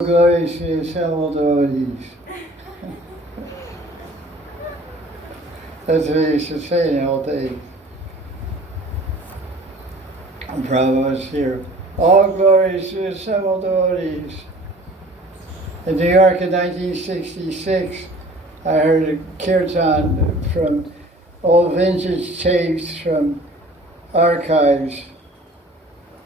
Glory to the assembled devotees. That's what he used to say in the old days. And Prabhupada was here. All glories to the assembled devotees. In New York in 1966, I heard a kirtan from old vintage tapes from archives.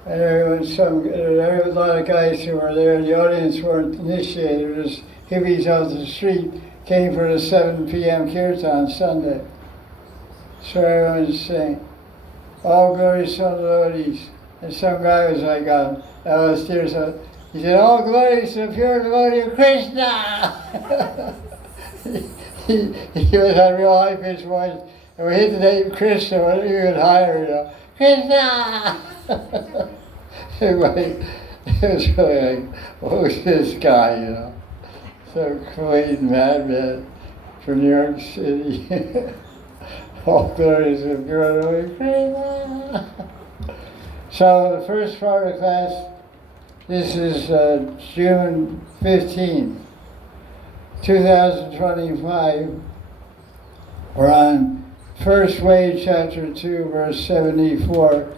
And there were a lot of guys who were there. The audience weren't initiated. It was hippies off the street came for the 7 p.m. kirtan Sunday. So everyone was saying, all glories to the devotees. And some guy was like on LSD or something. He said, all glories to the pure devotee of Krishna. he was on a real high-pitched voice. And we hit the name Krishna, went even higher, Krishna! Anyway, it was really like, who's this guy, Some complete madman from New York City. All glories of God. So the first part of the class, this is June 15, 2025. We're on First Wave, Chapter 2, verse 74.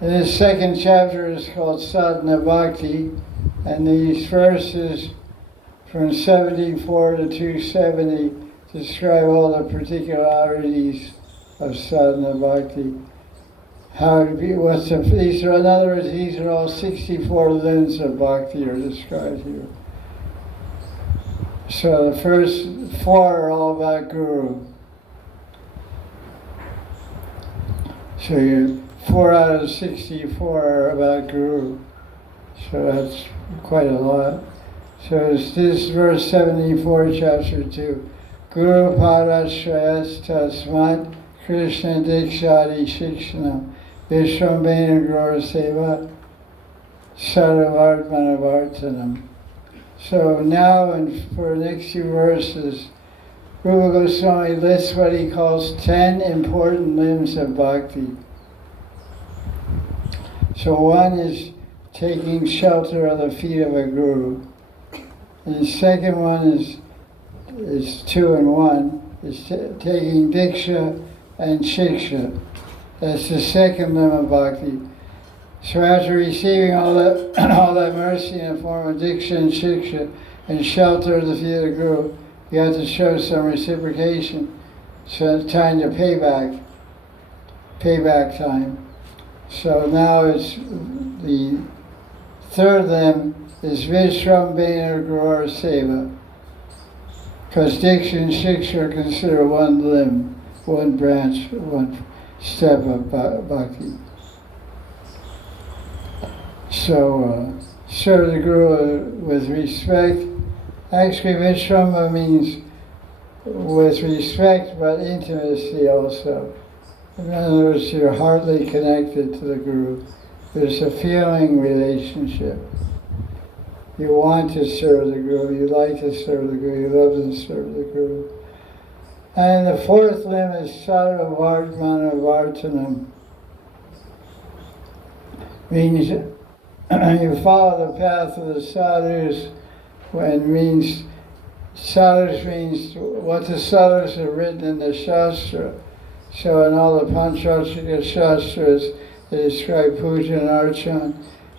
And this second chapter is called Sadhana Bhakti, and these verses from 74 to 270 describe all the particularities of Sadhana Bhakti. How to be, these are, in other words, these are all 64 limbs of Bhakti are described here. So the first 4 are all about Guru. So you 4 out of 64 are about Guru. So that's quite a lot. So it's this verse 74, chapter 2. Guru Parashrayas Tasmat Krishna Dikshadi Shikshana Vishwambhena Guru Seva Saravartmana Vartanam. So now, and for the next few verses, Rupa Goswami lists what he calls 10 important limbs of bhakti. So one is taking shelter of the feet of a guru. And the second one is 2 in 1, is taking diksha and shiksha. That's the second limb of bhakti. So after receiving all that mercy in the form of diksha and shiksha and shelter of the feet of the guru, you have to show some reciprocation. So it's time to payback time. So now it's the third limb is Vishwambhena Guru Seva. Because diksha and shiksha are considered one limb, one branch, one step of bhakti. So serve the Guru with respect. Actually, Vishwamba means with respect, but intimacy also. In other words, you're heartily connected to the Guru. There's a feeling relationship. You want to serve the Guru, you like to serve the Guru, you love to serve the Guru. And the fourth limb is Saravartmana Vartanam. Means you follow the path of the sadhus. Sadhus means what the sadhus have written in the Shastra. So in all the Pancharashika Shastras, they describe puja and archan.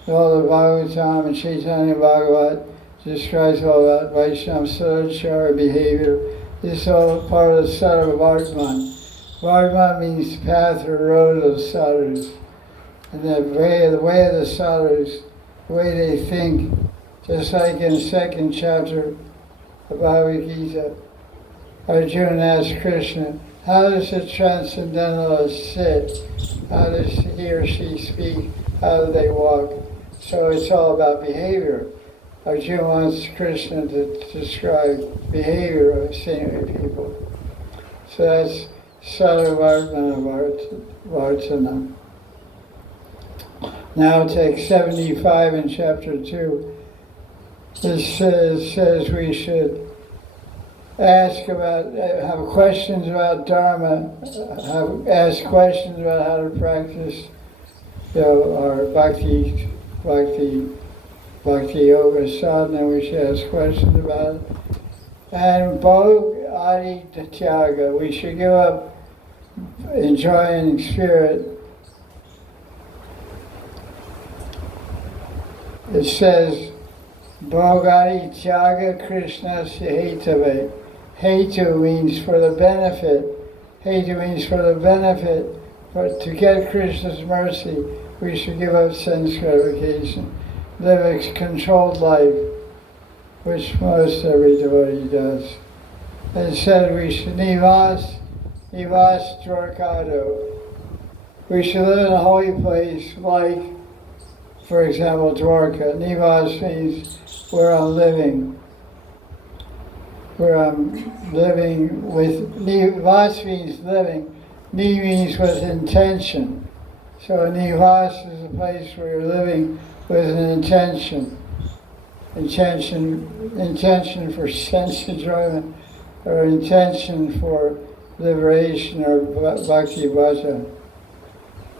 All the Bhagavatam and Chaitanya Bhagavat describes all that Vaishnava Sadachara behavior. This is all part of the Sarva Vartman. Vartman means path or road of sadhus. And the way of the sadhus, the way they think, just like in the second chapter of Bhagavad Gita, Arjuna asked Krishna, how does a transcendentalist sit? How does he or she speak? How do they walk? So it's all about behavior. Arjuna wants Krishna to describe behavior of senior people. So that's Saravartmana Vartana. Now take 75 in chapter 2. This says we should ask about, have questions about Dharma, ask questions about how to practice our bhakti Bhakti Yoga Sadhana, we should ask questions about it. And Bhog Adi Tyaga, we should give up enjoying spirit. It says, Bhog Adi Tyaga Krishna Hetave. Hetu means for the benefit. Hetu means for the benefit. But to get Krishna's mercy, we should give up sense gratification. Live a controlled life, which most every devotee does. And it said we should nivas dwarkado. We should live in a holy place like, for example, Dwarka. Nivas means where I'm living. Where I'm living with, nivas means living. Ni means with intention. So a nivas is a place where you're living with an intention. Intention for sense enjoyment, or intention for liberation, or bhakti bhajan.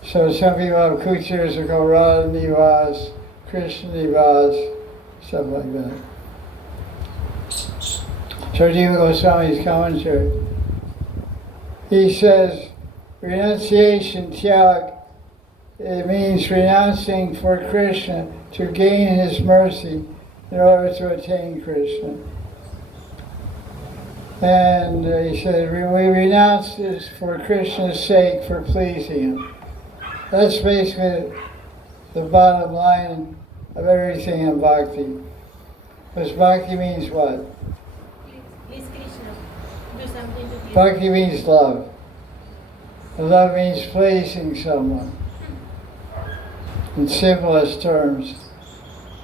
So some people have kuchars that go Radha Nivas, Krishna Nivas, stuff like that. So Jiva Goswami's commentary, he says, renunciation, tyag, it means renouncing for Krishna to gain his mercy in order to attain Krishna. And he said, we renounce this for Krishna's sake, for pleasing him. That's basically the bottom line of everything in bhakti. Because bhakti means what? Please Krishna. Do something to please. Bhakti means love. And love means pleasing someone. In simplest terms.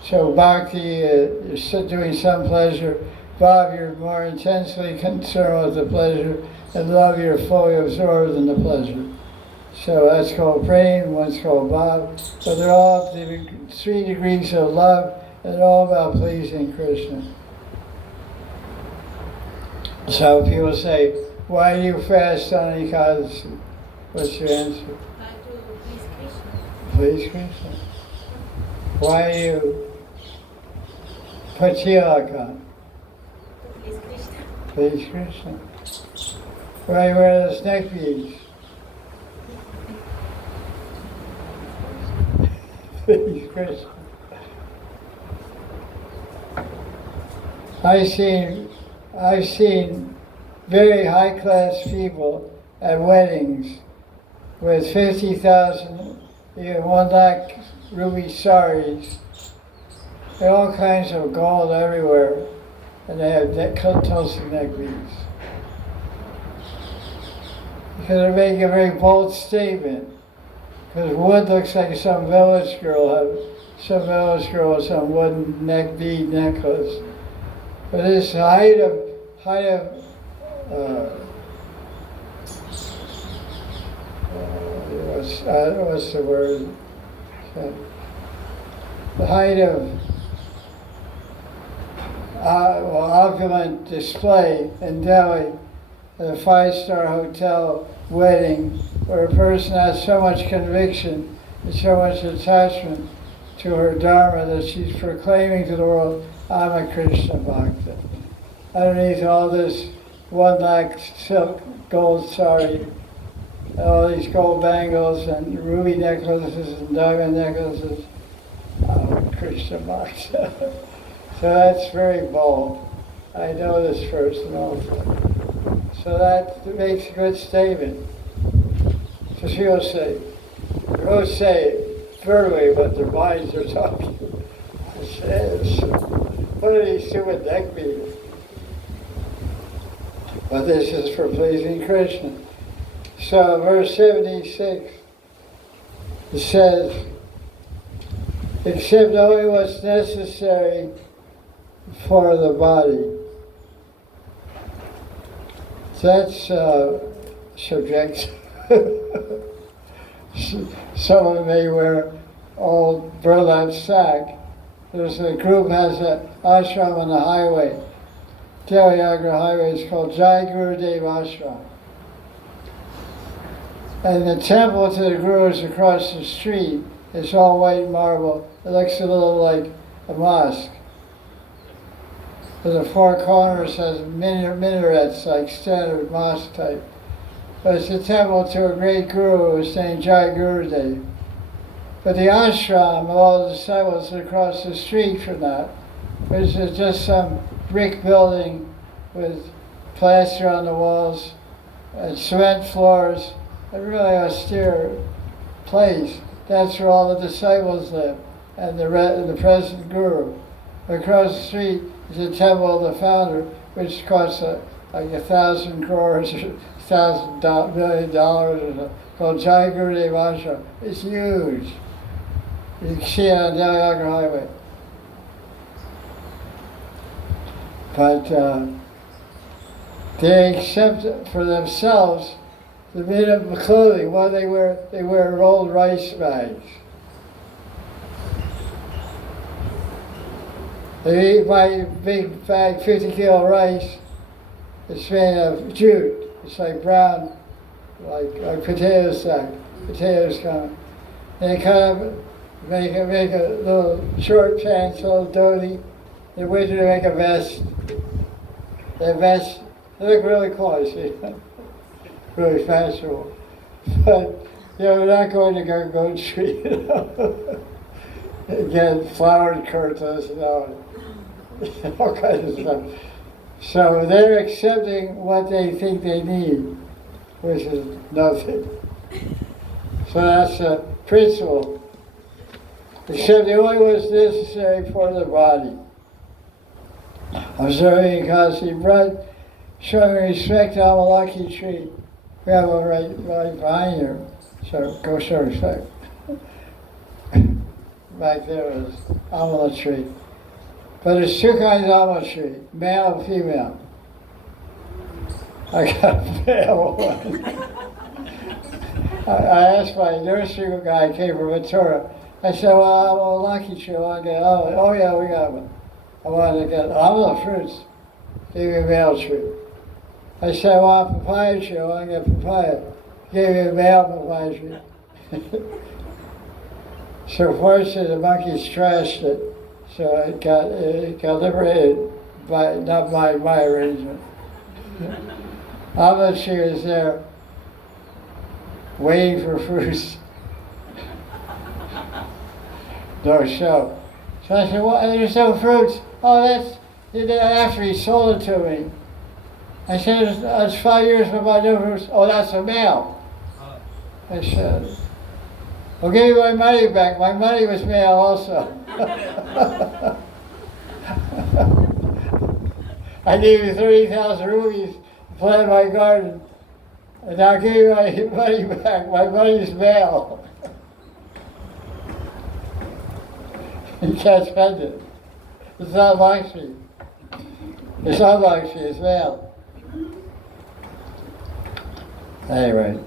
So bhakti, you're doing some pleasure. Bhav, you're more intensely concerned with the pleasure. And love, you're fully absorbed in the pleasure. So that's called prem, one's called bhav. But they're all 3 degrees of love, and they're all about pleasing Krishna. So people say, why do you fast on Ekadasi? What's your answer? To please Krishna. Please Krishna. Why do you put tilak on? To please Krishna. Please Krishna. Why you wear those neck beads? Please Krishna. I've seen very high class people at weddings with 50,000, even 1 lakh ruby saris. There are all kinds of gold everywhere, and they have Tulsi neck beads. Because they're making a very bold statement. Because wood looks like some village girl with some wooden neck bead necklace. But this height of what's the word? The height of opulent display in Delhi at a 5-star hotel wedding, where a person has so much conviction and so much attachment to her dharma that she's proclaiming to the world, I'm a Krishna Bhakta. Underneath all this 1 lakh silk gold sari, all these gold bangles and ruby necklaces and diamond necklaces, I'm a Krishna Bhakta. So that's very bold. I know this person also. So that makes a good statement. So she'll say, they'll say verbally what their minds are talking. It says, what are these stupid neck beads? But this is for pleasing Krishna. So verse 76, it says, except only what's necessary for the body. That's subjective. Someone may wear old burlap sack. There's a group has an ashram on the highway. Delhi Agra Highway is called Jai Gurudev Ashram. And the temple to the Guru is across the street. It's all white marble. It looks a little like a mosque. So the four corners has minarets like standard mosque type. But it's a temple to a great guru who was named Jai Gurudev. But the ashram of all the disciples is across the street from that, which is just some brick building with plaster on the walls and cement floors, a really austere place. That's where all the disciples live, and the present guru. Across the street is the temple of the founder, which costs like 1,000 crores, $1,000 million, or so, called Jai Gurudev Ashram. It's huge. You can see it on Delhi Agra Highway. But they accept for themselves the minimum clothing. What they wear rolled rice bags. They eat my big bag, 50-kilo rice. It's made of jute. It's like brown, like potato sack. Potatoes come. They kind of make a little short pants, a little dhoti. In winter they make a vest. Their vest, they look really close, you know? Really fashionable. But, you know, we're not going to go Goat Street, you know? Get flowered kurtas, you know, all kinds of stuff. So they're accepting what they think they need, which is nothing. So that's the principle. Except only what's necessary for the body. Observing constant breath, showing respect to Amalaki tree. We have one right behind here, so go show respect. Back there is Amala tree. But there's two kinds of Amala tree, male and female. I got a male one. I asked my nursery guy, came from Ventura. I said, well, I'm a lucky tree. I get, oh yeah, we got one. I wanted to get Amala fruits. Gave me a male tree. I said, I want a papaya tree. I want to get papaya. Gave me a male papaya tree. So fortunately, the monkeys trashed it. So it got liberated by, not by my arrangement. Amala tree was there waiting for fruits. No show. So I said, well, there's no fruits. Oh, that's after he sold it to me. I said, it's 5 years for my no fruits. Oh, that's a male. I said, I'll give you my money back. My money was male also. I gave you 30,000 rupees to plant my garden. And I'll give you my money back. My money's male. You can't spend it. It's not Lakshmi. It's not Lakshmi, it's male. Anyway,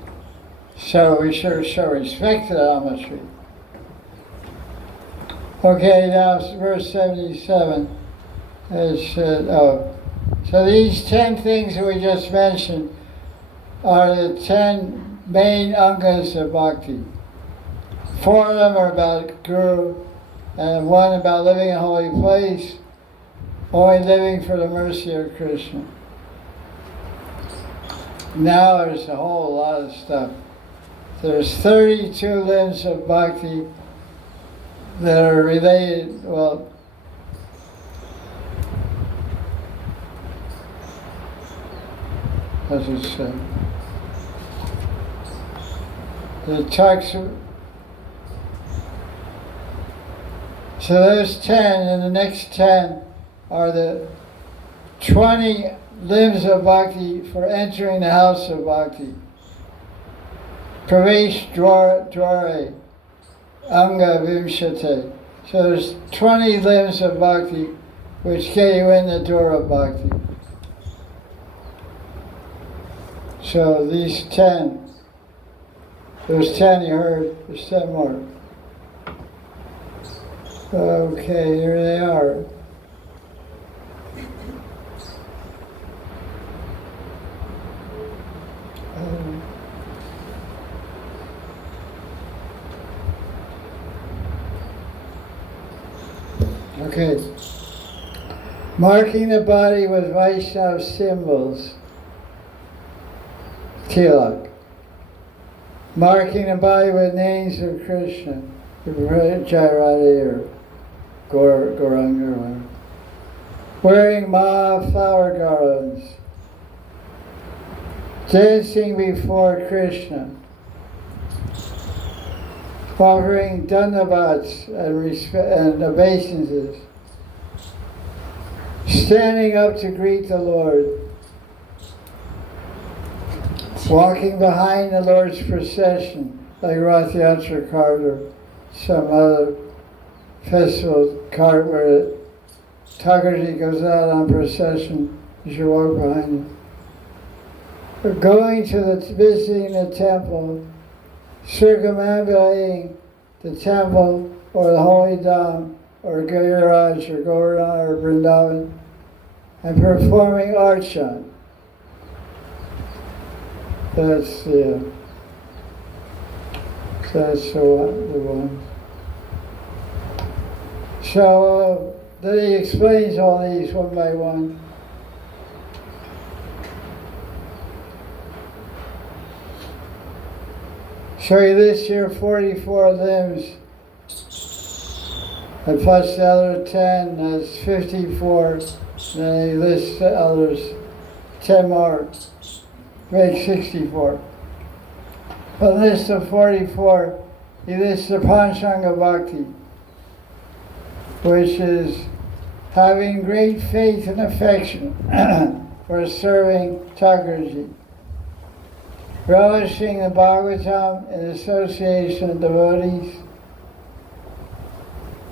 so we should show respect to the Amala tree. Okay, now verse 77. It said, so these 10 things that we just mentioned are the 10 main angas of bhakti. 4 of them are about Guru, and 1 about living in a holy place, only living for the mercy of Krishna. Now there's a whole lot of stuff. There's 32 limbs of bhakti that are related, well, as it said. The talks, so there's 10, and the next 10 are the 20 limbs of bhakti for entering the house of bhakti. Pravesh Dware, Anga Vimshate. So there's 20 limbs of bhakti which get you in the door of bhakti. So these 10, there's 10 you heard, there's 10 more. Okay, here they are. Okay, Okay. Marking the body with Vaishnava symbols. Tilak. Marking the body with names of Krishna. Jai Radhe or Gauranga or whatever. Wearing Maha flower garlands. Dancing before Krishna. Offering dandavats and obeisances. Standing up to greet the Lord. Walking behind the Lord's procession, like Rath Yatra cart or some other festival cart where the Thakurji goes out on procession, you should walk behind him. Or going to visiting the temple, circumambulating the temple or the Holy Dham or Giriraj or Govardhan or Vrindavan and performing archan. That's the one. So then he explains all these one by one. So he lists here 44 limbs, and plus the other 10, that's 54. Then he lists the others, 10 more, makes 64. On the list of 44, he lists the Panchanga Bhakti, which is having great faith and affection for serving Thakurji. Relishing the Bhagavatam in association of devotees,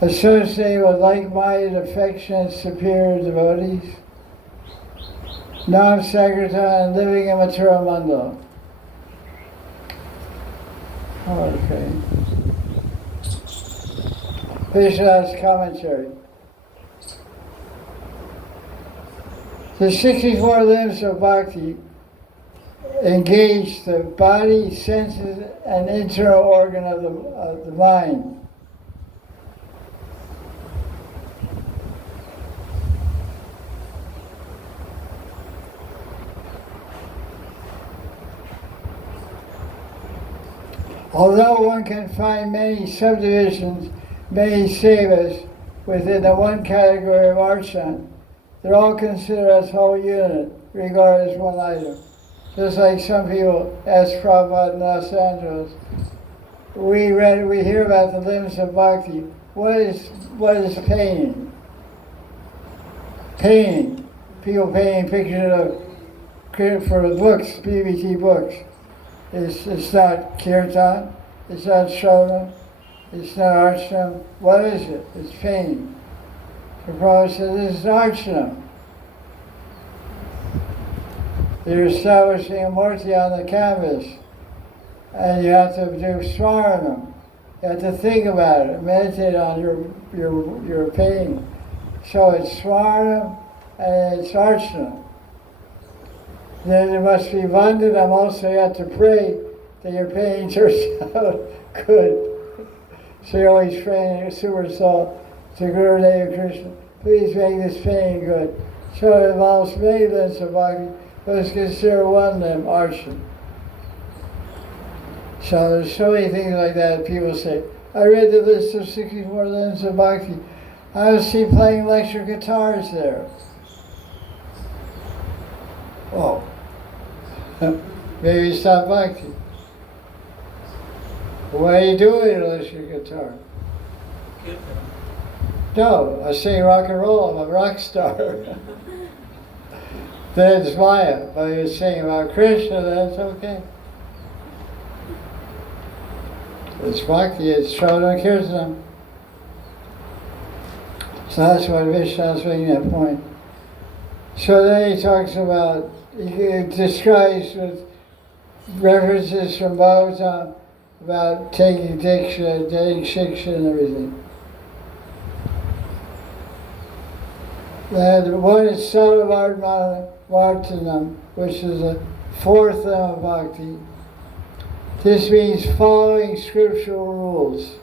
associating with like-minded, affectionate, superior devotees, Nam-Sankirtan, and living in Mathura Mandal. Okay. Vishnu's commentary. The 64 limbs of Bhakti engage the body, senses, and internal organ of the mind. Although one can find many subdivisions, many sevas within the one category of archan, they're all considered as whole unit, regarded as one item. Just like some people ask Prabhupada in Los Angeles, we hear about the limbs of Bhakti. What is painting? Painting. People painting pictures for books, BBT books. It's not kirtan, it's not shravanam, it's not archanam. What is it? It's painting. So Prabhupada said, this is archanam. You're establishing a murti on the canvas, and you have to do smaranam. You have to think about it, meditate on your pain. So it's smaranam and it's archanam. Then there must be vandanam also. You have to pray that your pain turns out good. So you're always praying super salt to Gurudev Krishna, please make this pain good. So it involves many limbs of Bhakti. Let's consider one limb, archan. So there's so many things like that people say, I read the list of 64 limbs of Bhakti. I don't see playing electric guitars there. Oh. Maybe it's not Bhakti. What are you doing unless your guitar? No, I sing rock and roll, I'm a rock star. Then it's Maya, but you're saying about Krishna, that's okay. It's Bhakti, it's Shravan Kirtanam. So that's what Vishnu's making that point. So then he talks about, he describes with references from Bhagavatam about taking diksha, getting shiksha and everything. And one is Sarvardhanam, which is the fourth limb of Bhakti. This means following scriptural rules.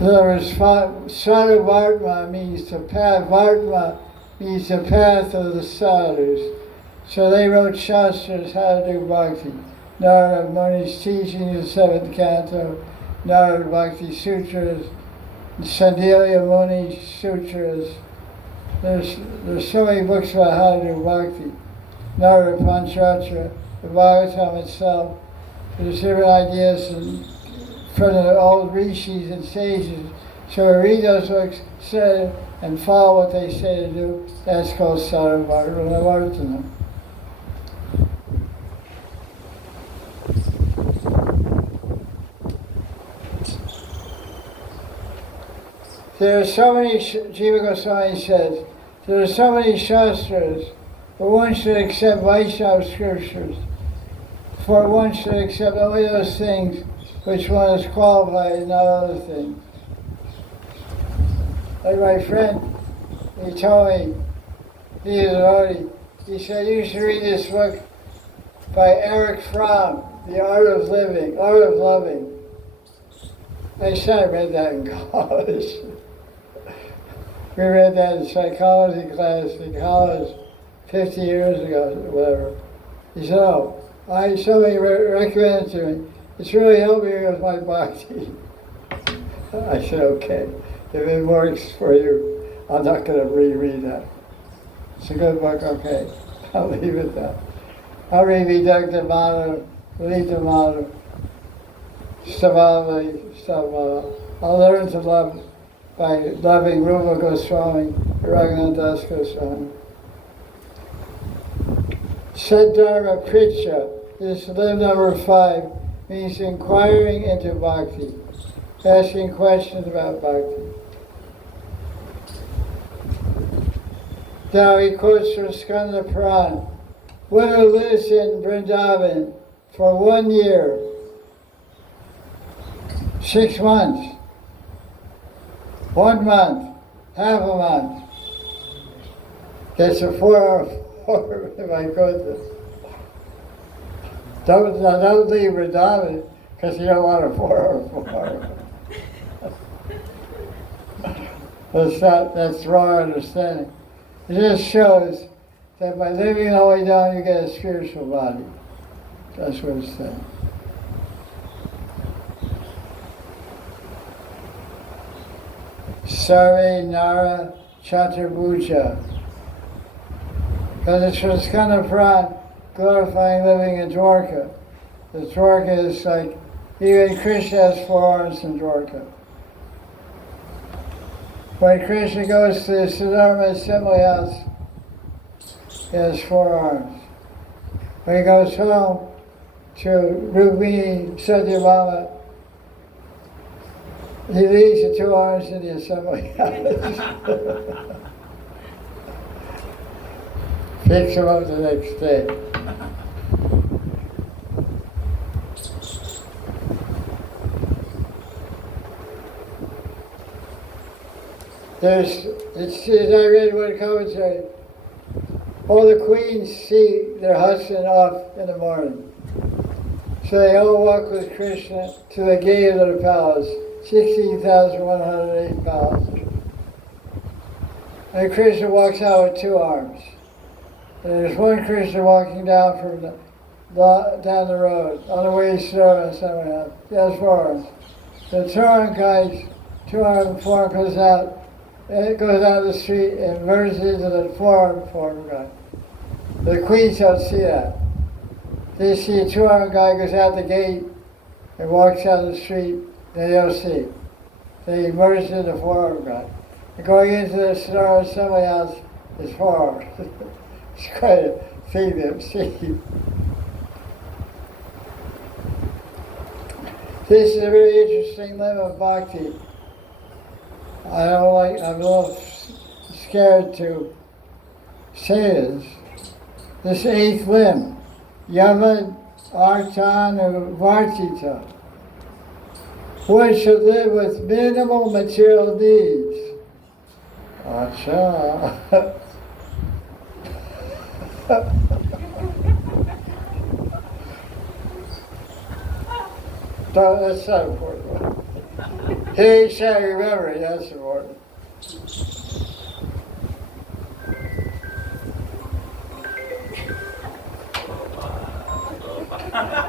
In other words, Sadhuvartma means the path. Vartma means the path of the sadhus. So they wrote shastras how to do bhakti. Narada Muni's teaching the 7th canto, Narada Bhakti Sutras, Sandilya Muni Sutras. There's so many books about how to do bhakti. Narada Panchatra, the Bhagavatam itself. There's different ideas from the old rishis and sages. So we read those books, say, and follow what they say to do. That's called Sarvavartana. There are so many, Jiva Goswami says, there are so many shastras, but one should accept Vaishnava scriptures. For one should accept only those things which one is qualified and not other things. Like my friend, he told me, he is a devotee, he said, you should read this book by Eric Fromm, The Art of Living, Art of Loving. I said I read that in college. We read that in psychology class in college 50 years ago, or whatever. He said, oh, somebody recommended it to me. It's really helped me with my bhakti. I said, okay, if it works for you, I'm not going to reread that. It's a good book, okay. I'll leave it there. I'll read Vidagdha Manu, Lita Manu, Stavali. I'll learn to love by loving Rupa Goswami, Raghunath Das Goswami. Saddharma Pritcha, this limb number 5, means inquiring into bhakti, asking questions about bhakti. Now he quotes from Skanda Puran. One who lives in Vrindavan for 1 year, 6 months, 1 month, half a month, gets a 4-hour form, my goodness. Don't leave Vrindavan because you don't want a 4-hour form. That's wrong understanding. It just shows that by living all the way down, you get a spiritual body. That's what it's saying. Sarve Nara Chaturbuja. Because it's from Skanda Puran, glorifying living in Dwarka. The Dwarka is like, even Krishna has 4 arms in Dwarka. When Krishna goes to the Siddhartha assembly house, he has 4 arms. When he goes home to Rukmini Satyabhama, he leaves the 2 arms in the assembly house. Picks him up the next day. I read one commentary, all the queens see their husband off in the morning. So they all walk with Krishna to the gate of the palace, 16,108 palaces. And Krishna walks out with 2 arms. And there's one Krishna walking down down the road, on the way to Sarva somewhere else. He has 4 arms. The 2-armed guy's 2-armed form goes out. It goes out the street and merges into the 4-armed form guy. The queens don't see that. They see a 2-armed guy goes out the gate and walks out the street, they don't see. They merge into the 4-armed guy. And going into the Siddhartha assembly house is 4 arms. It's quite a thing to see. This is a very interesting limb of bhakti. I'm a little scared to say this. This 8th limb, Yavad Artan or Vartita. One should live with minimal material needs. Acha. That's not important. He shall remember, that's the word.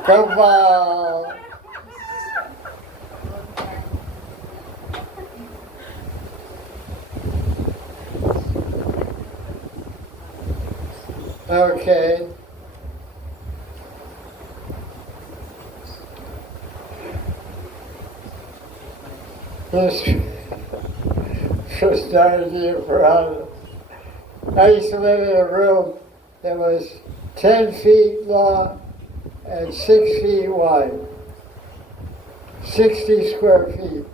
Gopal. Okay. This was Mahanidhi for I used to live in a room that was 10 feet long and 6 feet wide. 60 square feet.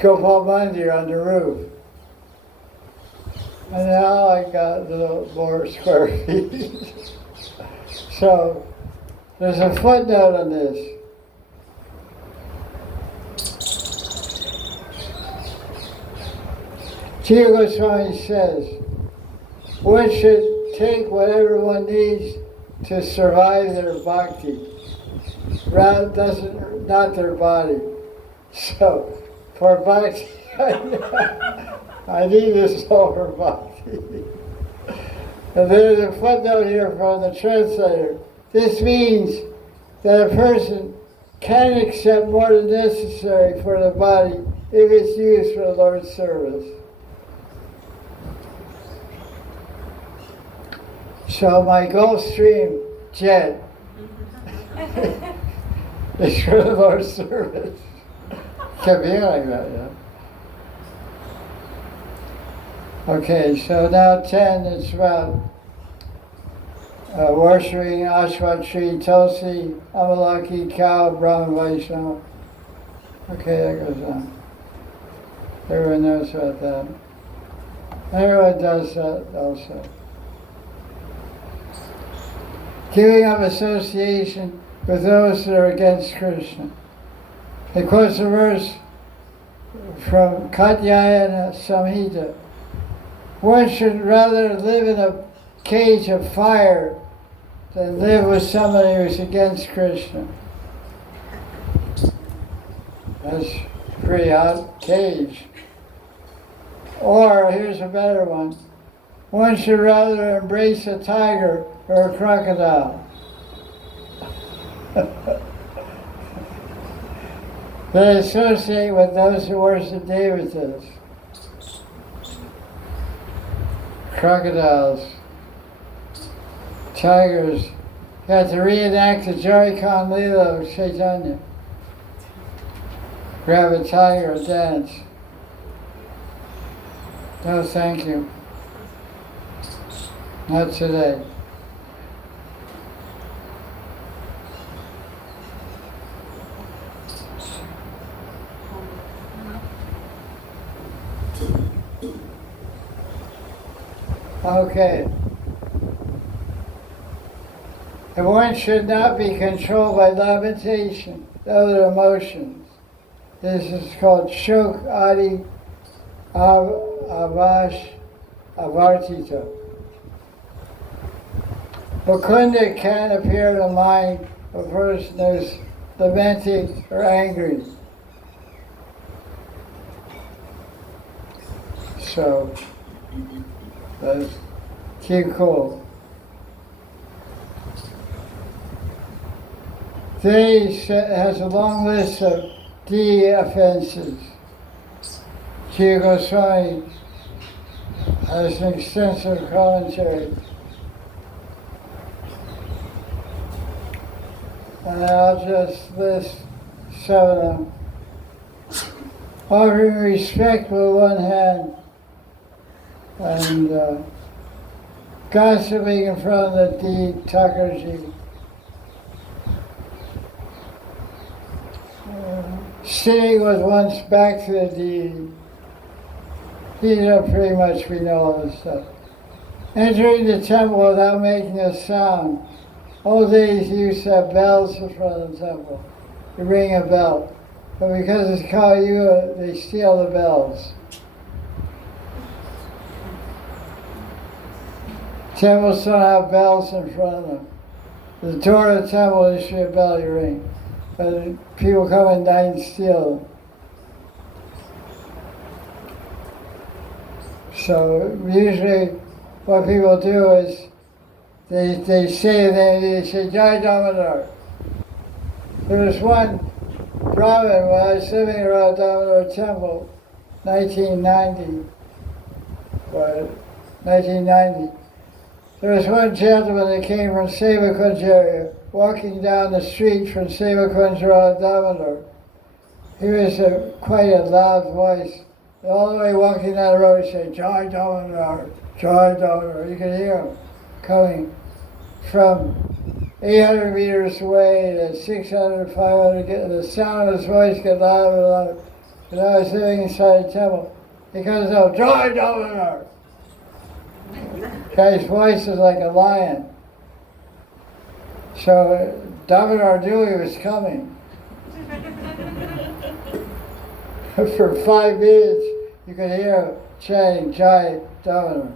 Gopal Mandir on the roof. And now I got a little more square feet. So there's a footnote on this. Jiva Goswami says, one should take whatever one needs to survive their bhakti, not their body. So, for bhakti, I need a soul for bhakti. And there's a footnote here from the translator. This means that a person can accept more than necessary for the body if it's used for the Lord's service. So my Gulfstream jet is for the Lord's service. Can be like that, yeah. Okay, so now 10, it's about worshipping Ashwat Tree, Tulsi, Amalaki, cow, Brahma, Vaishnava. Okay, that goes on. Everyone knows about that. Everyone does that also. Giving up association with those that are against Krishna. It quotes a verse from Katyayana Samhita. One should rather live in a cage of fire than live with somebody who's against Krishna. That's a pretty hot cage. Or, here's a better one. One should rather embrace a tiger or a crocodile. They associate with those who worship devatas. Crocodiles, tigers. You have to reenact the Joy-Con Leela of Chaitanya. Grab a tiger and dance. No, thank you. Not today. Okay. And one should not be controlled by lamentation, other emotions. This is called Shok Adi Avash Avartita. Mukunda can appear in the mind of a person who's lamenting or angry. So, let's keep cool. They has a long list of D offenses. Jiva Goswami has an extensive commentary. And I'll just list 7 of them. Offering respect with one hand and gossiping in front of the deed, Thakurji. Sitting with one's back to the deed. These are pretty much, we know all this stuff. Entering the temple without making a sound. Old days you used to have bells in front of the temple. You ring a bell. But because it's Kali Yuga, they steal the bells. Temples don't have bells in front of them. The door of the temple, there should be a bell you ring. but people come and dine still. So usually what people do is they say Jai Damodar. There was one Brahmin when I was living around Damodar Temple, 1990. There was one gentleman that came from Sevakunj area, walking down the street from Sevakunj around Damodar. He was quite a loud voice. All the way walking down the road, he said, Jai Damodar, Jai Damodar. You could hear him coming from 800 meters away to 600, 500. The sound of his voice got louder and louder. And I was living inside the temple. He comes out, Jai Damodar. Guy's voice is like a lion. So Damodar knew he was coming. For 5 minutes, you could hear him chanting Jai Damodar.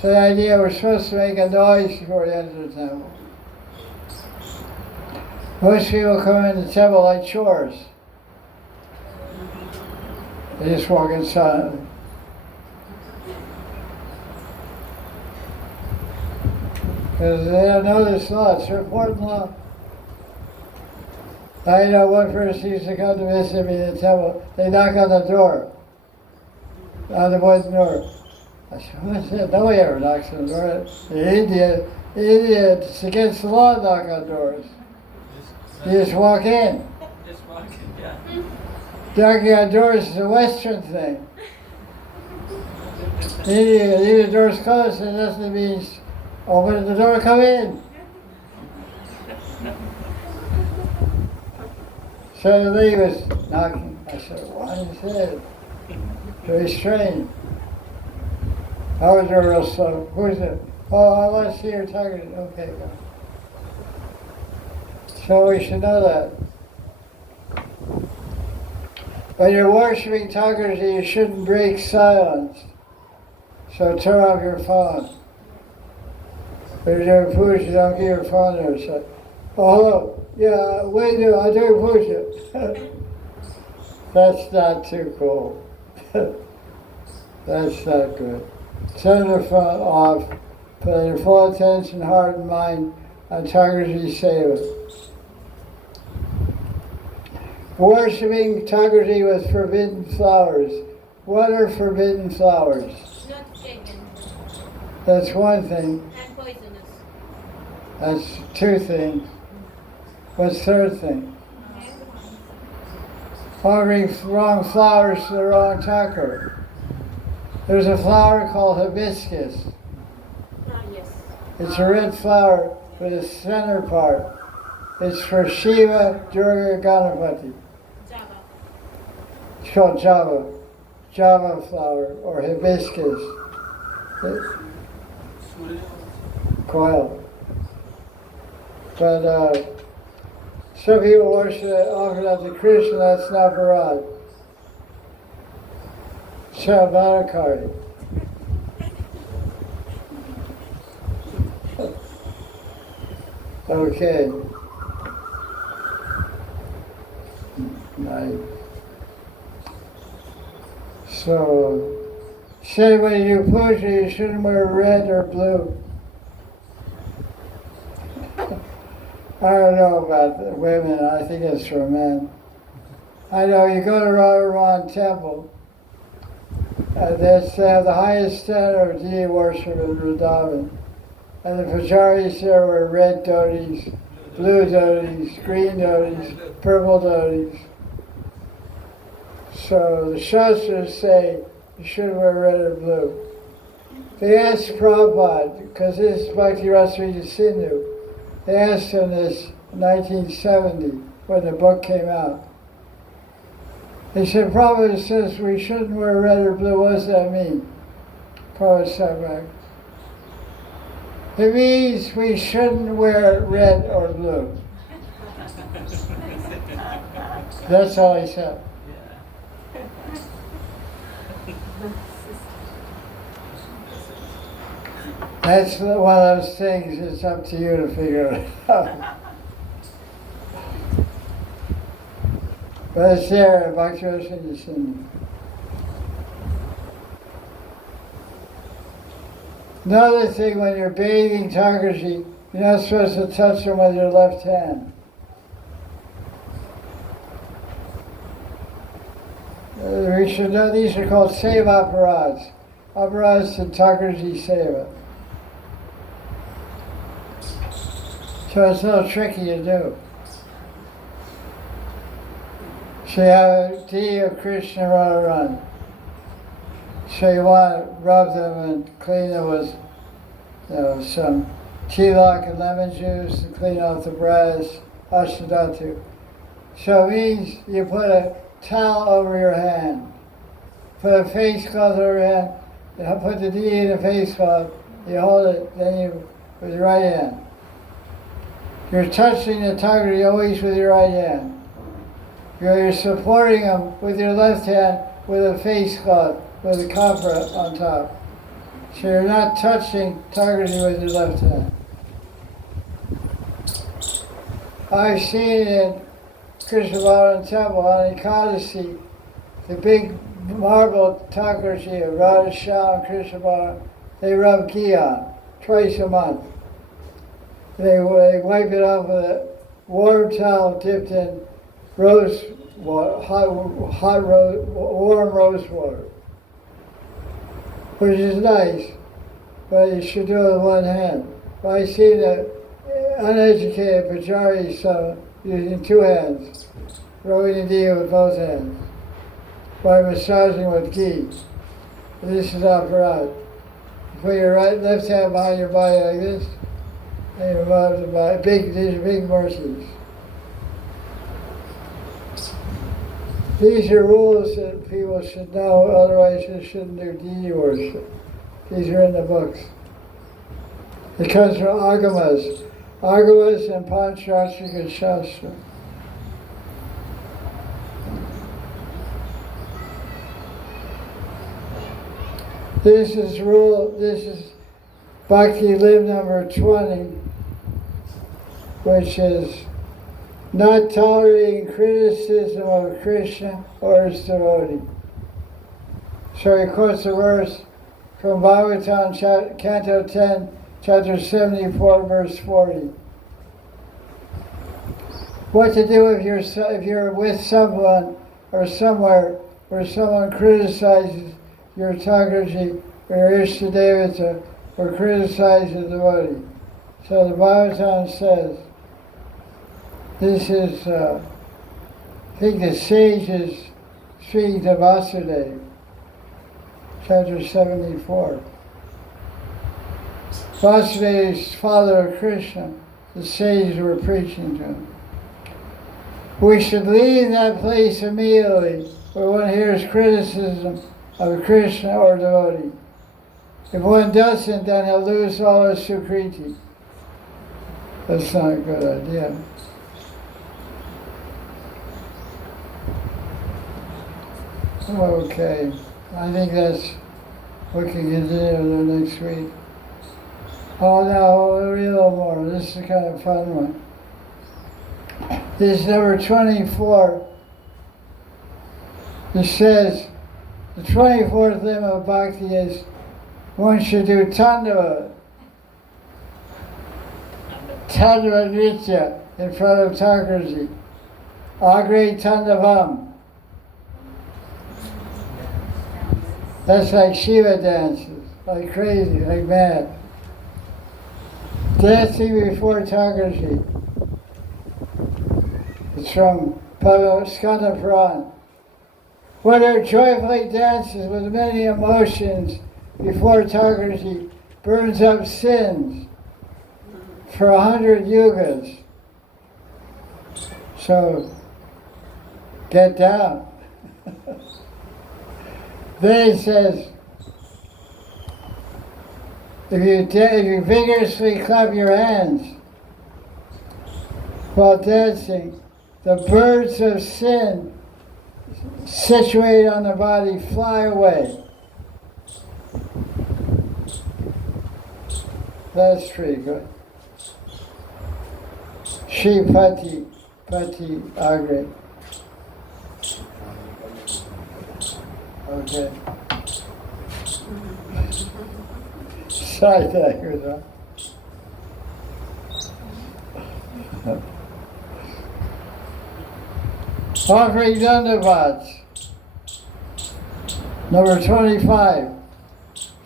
So the idea we're supposed to make a noise before we enter the temple. Most people come in the temple like chores. They just walk in silently. Because they don't know this law. It's an important law. I know one person used to come to visit me in the temple. They knock on the door, on the wooden door. I said, what's that? Nobody ever knocks on the door. The India, it's against the law to knock on doors. You just walk in. Just walk in, yeah. Knocking on doors is a Western thing. In India, the door's closed, it doesn't mean open the door, come in. So the lady was knocking. I said, what is it? Very strange. I was real slow. Who's it? Oh, I want to see your tiger. Okay, go. So we should know that. When you're worshiping tigers, you shouldn't break silence. So turn off your phone. When you're doing puja, don't get your phone there. So, oh, hello. Yeah, we do. I do puja. That's not too cool. That's not good. Turn the phone off. Put your full attention, heart, and mind on Thakurji Seva. Worshipping Thakurji with forbidden flowers. What are forbidden flowers? Not taken That's one thing. and poisonous. That's two things. What's the third thing? Offering wrong flowers to the wrong Thakur. There's a flower called hibiscus. Ah, yes. It's a red flower with a center part. It's for Shiva, Durga, Ganapati. Java. It's called Java. Java flower or hibiscus. Coil. But some people worship it, offer that to Krishna, that's not Maharaj. Shavadakari. Okay. Nice. So, say when you puja, you shouldn't wear red or blue. I don't know about the women, I think it's for men. I know you go to Radharaman Temple, and they have the highest standard of deity worship in Vrindavan. And the pujaris there wear red dhotis, blue dhotis, green dhotis, purple dhotis. So the Shastras say you shouldn't wear red or blue. They asked Prabhupada, because this is Bhakti Rasrita Sindhu, they asked him this in 1970 when the book came out. They said, Prabhupada says we shouldn't wear red or blue, what does that mean? Prabhupada said back, it means we shouldn't wear red or blue. That's all he said. That's one of those things, it's up to you to figure it out. But it's there, Bhakti Rasa Singh. Another thing, when you're bathing Thakurji, you're not supposed to touch them with your left hand. We should know these are called seva aparadhs. Aparadhs to Thakurji seva. So it's a little tricky to do. So you have a tea of Krishna run. So you want to rub them and clean them with some tilak and lemon juice to clean off the brass, ashdhatu. So it means you put a towel over your hand, put a face cloth over your hand, you put the tea in a face cloth, you hold it, then you, with your right hand. You're touching the Thakurji always with your right hand. You're supporting them with your left hand with a face cloth, with a copper on top. So you're not touching Thakurji with your left hand. I've seen in Krishna Bhakti temple on Ekadasi, the big marble Thakurji of Radha Shyam and Krishna Bhakti, they rub ghee on twice a month. They wipe it off with a warm towel dipped in rose water, warm rose water, which is nice, but you should do it with one hand. But I see the uneducated pujaris using two hands, rubbing the ghee with both hands, by massaging with ghee. This is aparadh. You put your left hand behind your body like this, and you rub the body. These are big mercies. These are rules that people should know, otherwise they shouldn't do deity worship. These are in the books. It comes from Agamas. Agamas and Pancharatrika Shastra. This is Bhakti Lib number 20, which is not tolerating criticism of Krishna or his devotee. So he quotes a verse from Bhagavatam, Canto 10, Chapter 74, verse 40. What to do if you're with someone or somewhere where someone criticizes your Thakurji or your Ishtadevata or criticizes the devotee. So the Bhagavatam says, this is, I think the sages speaking to Vasudeva, chapter 74. Vasudeva is father of Krishna. The sages were preaching to him. We should leave that place immediately where one hears criticism of Krishna or devotee. If one doesn't, then he'll lose all his sukriti. That's not a good idea. Okay, I think that's we can continue the next week. Oh no, we'll read a little more. This is a kind of fun one. This is number 24. It says, the 24th limb of Bhakti is one should do Tandava Nritya in front of Thakurji. Agre Tandavam. That's like Shiva dances, like crazy, like mad. Dancing before Thakurji. It's from Skanda Puran. When there joyfully dances with many emotions before Thakurji, burns up sins for 100 yugas. So, get down. Then it says, if you vigorously clap your hands while dancing, the birds of sin situated on the body fly away. That's pretty good. Shri Pati Agre. Okay. Side with that. Offering Dandavats. Number 25.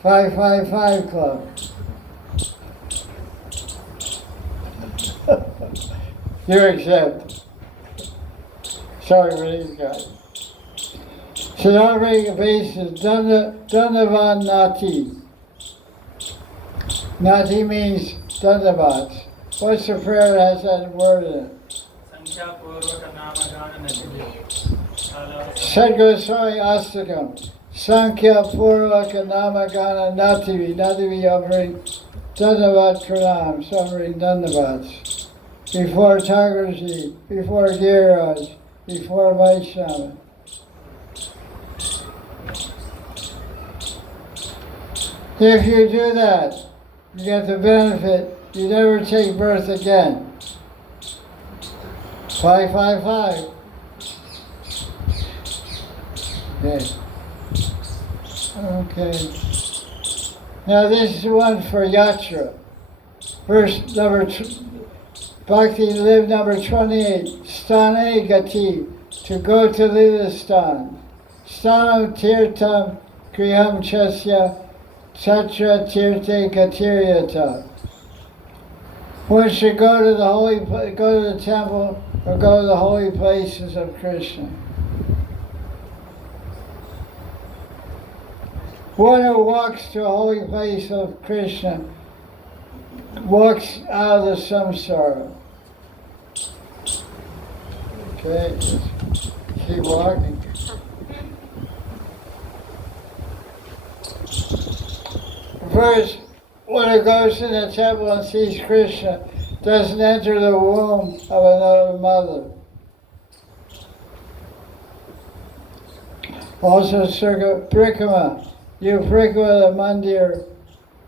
555 Club. You accept. Sorry for these guys. So the offering base is Dandavan Nati. Nati means Dandavats. What's the prayer that has that word in it? Sadguru Swami Astakam. Sankhya Purvaka Namagana Nativi. Nativi offering Dandavat Pranam. Offering Dandavats. Before Thakurji, before Giriraj, before Vaishnava. If you do that, you get the benefit. You never take birth again. 555. Okay. Okay. Now this is one for Yatra. Verse number Bhakti live number 28. Stane Gati. To go to Lilastan. Stanam Tirtam Griham Chasya Chatra Tirte Gatiryata. One should go to the temple or go to the holy places of Krishna. One who walks to a holy place of Krishna walks out of the samsara. Okay, just keep walking. First, one who goes to the temple and sees Krishna doesn't enter the womb of another mother. Also, Circa Brikama. You Brikama the Mandir,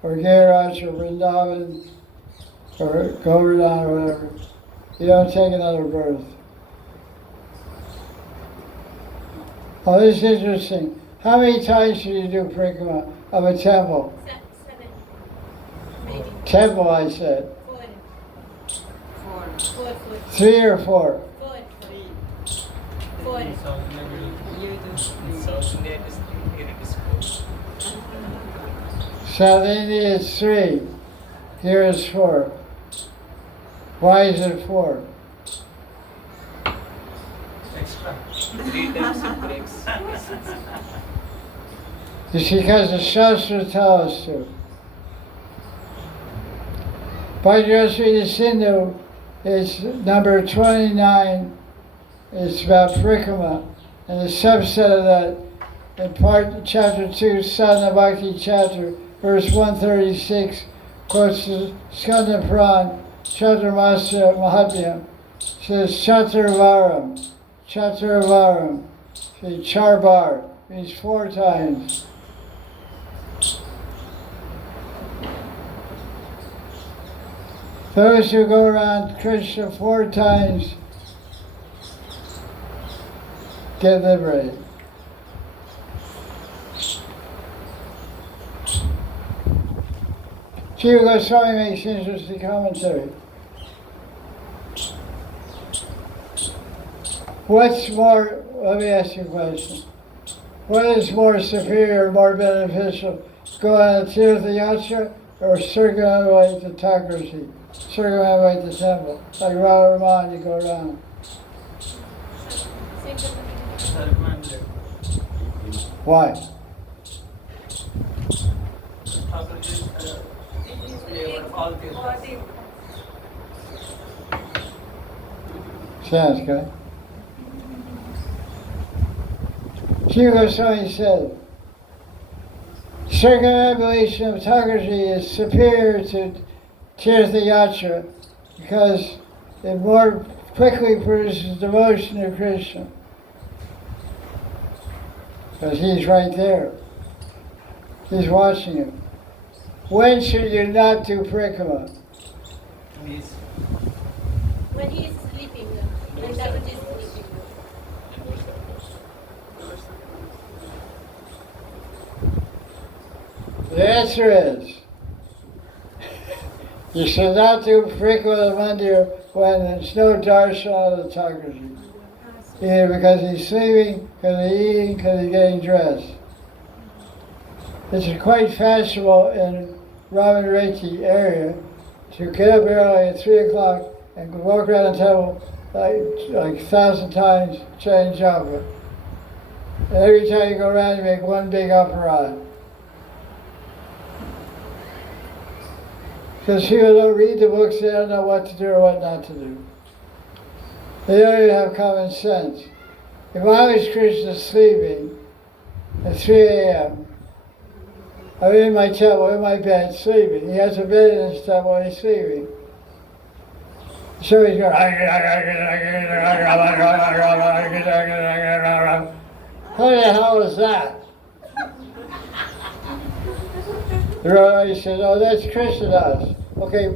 or Giriraj, or Vrindavan, or Govardhan, or whatever. You don't take another birth. Oh, this is interesting. How many times should you do Brikama of a temple? 7. Maybe. Temple, I said. 4. 3 or 4? 4. 4. South India is 3. Here is 4. Why is it 4? Extra. 3 times it breaks. It's because the Shastra tells us to. Bhagavad Sindhu is number 29. It's about Brikama. And the subset of that, in part chapter 2, Sadhana Bhakti chapter, verse 136, quotes the Skanda Puran, Chaturmasya Mahatmya, says Chaturvaram, Chaturvaram, say Charbar, means 4 times. Those who go around Krishna 4 times get liberated. Jiva Goswami makes interesting commentary. What's more, let me ask you a question. What is more superior, more beneficial? Go on a Tirtha Yatra or circumambulate the Thakurji? Circumambulate the temple. Like Radha Raman, you go around. Why? Sounds good. Jiva Goswami said, circumambulation of Thakurji is superior to Tirtha Yatra because it more quickly produces devotion to Krishna. Because he's right there. He's watching you. When should you not do Brikama? When he is sleeping, when Babaji is sleeping. The answer is, you should not do frequent mandir when there's no darshan of the Thakurji. Either because he's sleeping, because he's eating, because he's getting dressed. It's quite fashionable in Ramanreti area to get up early at 3 o'clock and walk around the temple like 1,000 times, change japa. And every time you go around, you make one big aparad. Because people don't read the books, they don't know what to do or what not to do. They don't even have common sense. If I was Krishna sleeping at 3 a.m., I'm in my temple, in my bed, sleeping. He has a bed in his temple, he's sleeping. So he's going, how the hell is that? The Rabbi said, oh, that's Krishnadas. Okay,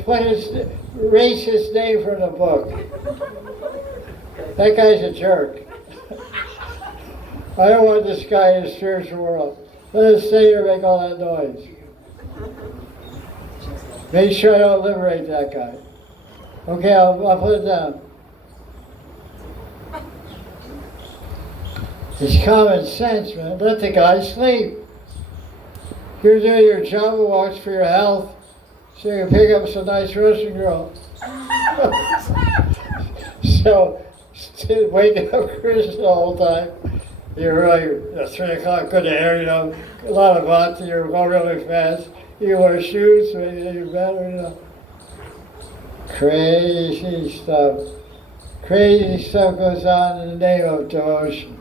erase his name from the book. That guy's a jerk. I don't want this guy in the spiritual world. Let us stay here and make all that noise. Make sure I don't liberate that guy. Okay, I'll put it down. It's common sense, man. Let the guy sleep. You're doing your job and watch for your health, so you can pick up some nice Russian girl. So, wake up Krishna the whole time. You're really, 3 o'clock, good air, a lot of vodka, you're going really fast. You wear shoes, so you're better, Crazy stuff. Crazy stuff goes on in the name of devotion.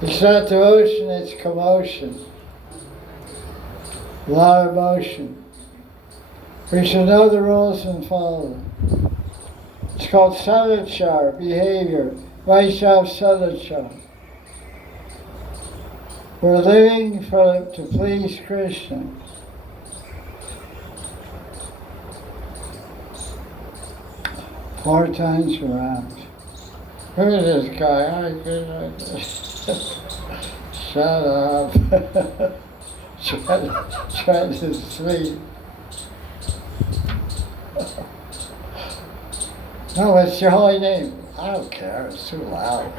It's not devotion, it's commotion. A lot of motion. We should know the rules and follow them. It's called sadachar, behavior. Vaishnav sadachar. We're living to please Krishna. Four times around. Who is this guy? Shut up. Trying to sleep. No, what's your holy name? I don't care, it's too loud.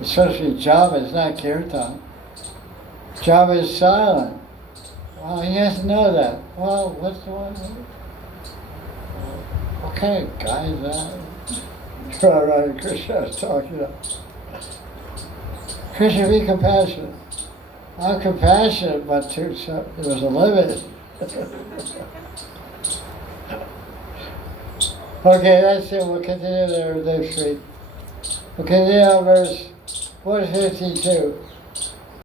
It's supposed to be japa, it's not kirtan. Japa is silent. Well, he doesn't know that. Well, what's the one? What kind of guy is that? Right, Krishna was talking about. Krishna, be compassionate. I'm compassionate, but there was a limit. Okay, that's it. We'll continue there next week. We'll continue on verse 152.